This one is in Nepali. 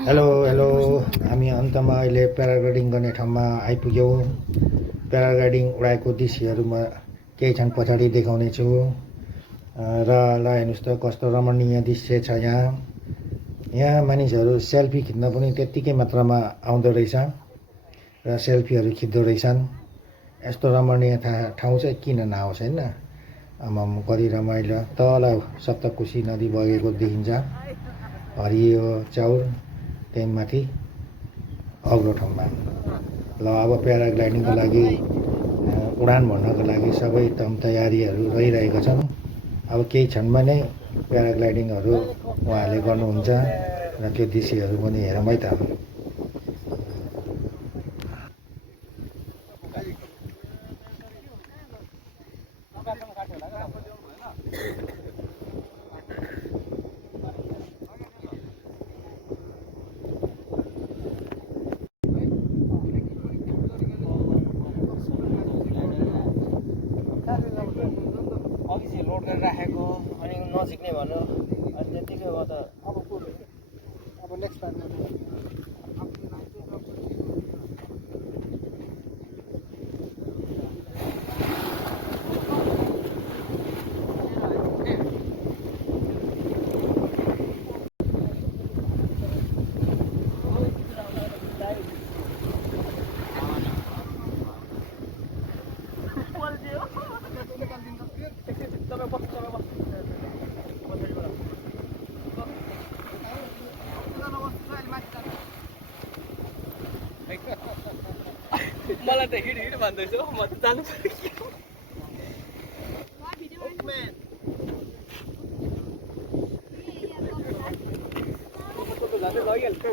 हेलो हेलो हामी अन्तमा अहिले प्याराग्लाइडिङ गर्ने ठाउँमा आइपुग्यौँ। प्याराग्लाइडिङ उडाएको दृश्यहरू म केही क्षण पछाडि देखाउने छु। र ल हेर्नुहोस् त कस्तो रमणीय दृश्य छ यहाँ। यहाँ मानिसहरू सेल्फी खिच्न पनि त्यत्तिकै मात्रामा आउँदो रहेछ र सेल्फीहरू खिच्दो रहेछन्। यस्तो रमणीय ठाउँ चाहिँ किन नआओस् होइन। आमाम कति रमाइलो। तल सप्तकोशी नदी बगेको देखिन्छ, हरियो चाउर त्यही माथि अग्लो ठाउँमा। ल अब प्याराग्लाइडिङको लागि उडान भर्नको लागि सबै तयारीहरू रहिरहेका छन्। अब केही क्षणमा नै प्याराग्लाइडिङहरू उहाँहरूले गर्नुहुन्छ र त्यो दृश्यहरू पनि हेरौँ है त। अघि चाहिँ लोड गरेर राखेको अनि नजिक्ने भन्यो अनि त्यतिकै हो त। अब नेक्स्ट टाइम मलाई त हिँड हिँड भन्दैछु, म त जानु पर्यो। लगिहाल्छ।